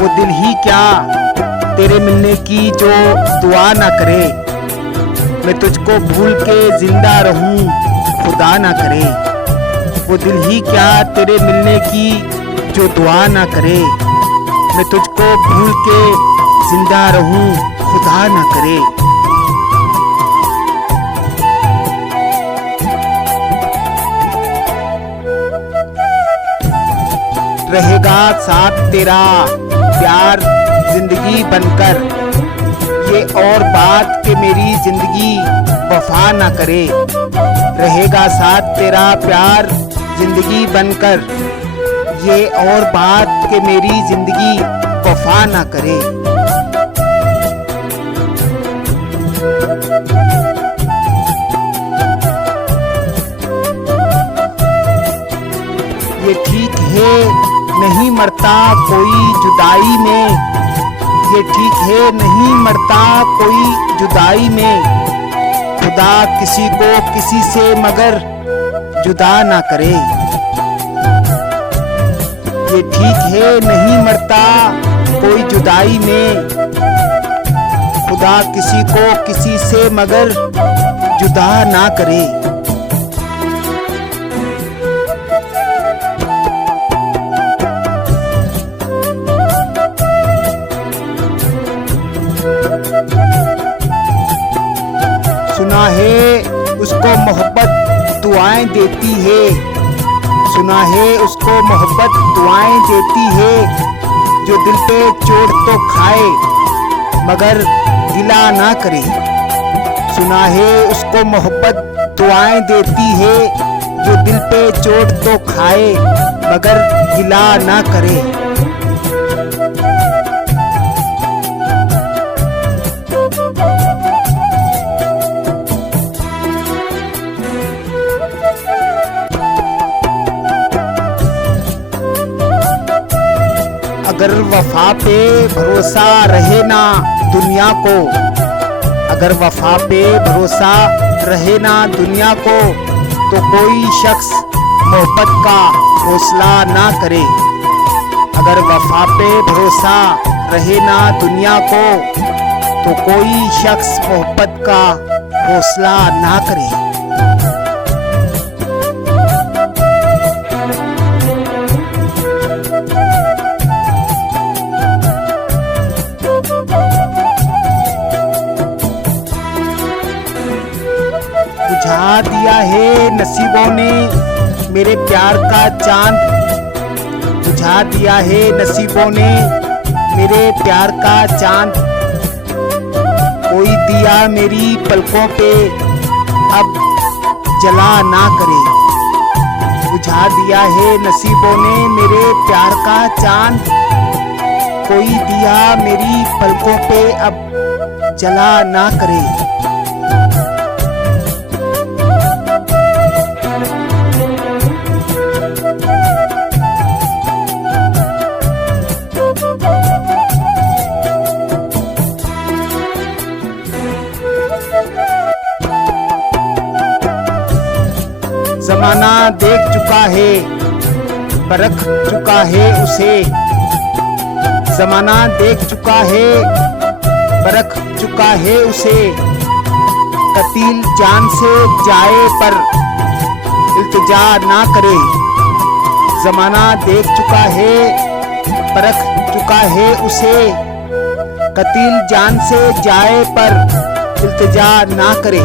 वो दिल ही क्या तेरे मिलने की जो दुआ ना करे। मैं तुझको भूल के जिंदा रहूं खुदा ना करे। वो दिल ही क्या तेरे मिलने की जो दुआ ना करे। मैं तुझको भूल के जिंदा रहूं खुदा ना करे। रहेगा साथ तेरा प्यार जिंदगी बनकर। ये और बात कि मेरी जिंदगी वफा ना करे। रहेगा साथ तेरा प्यार जिंदगी बनकर। ये और बात कि मेरी जिंदगी वफा ना करे। ये ठीक है नहीं मरता कोई जुदाई में। ये ठीक है नहीं मरता कोई जुदाई में। खुदा किसी को किसी से मगर जुदा ना करे। ये ठीक है नहीं मरता कोई जुदाई में। खुदा किसी को किसी से मगर जुदा ना करे। सुना है उसको मोहब्बत दुआएं देती है। सुना है उसको मोहब्बत दुआएं देती है। जो दिल पे चोट तो खाए मगर गिला ना करे। सुना है उसको मोहब्बत दुआएं देती है। जो दिल पे चोट तो खाए मगर गिला ना करे। अगर वफा पे भरोसा रहे ना दुनिया को। अगर वफा पे भरोसा रहे ना दुनिया को तो कोई शख्स मोहब्बत का हौसला ना करे। अगर वफा पे भरोसा रहे ना दुनिया को तो कोई शख्स मोहब्बत का हौसला ना करे। बुझा दिया है नसीबों ने मेरे प्यार का चांद। बुझा दिया है नसीबों ने मेरे प्यार का चांद। कोई दिया मेरी पलकों पे अब जला ना करे। बुझा दिया है नसीबों ने मेरे प्यार का चांद। कोई दिया मेरी पलकों पे अब जला ना करे। जमाना देख चुका है परख चुका है उसे। जमाना देख चुका है परख चुका है उसे। कतील जान से जाए पर इल्तिजा ना करे। जमाना देख चुका है परख चुका है उसे। कतील जान से जाए पर इल्तिजा ना करे।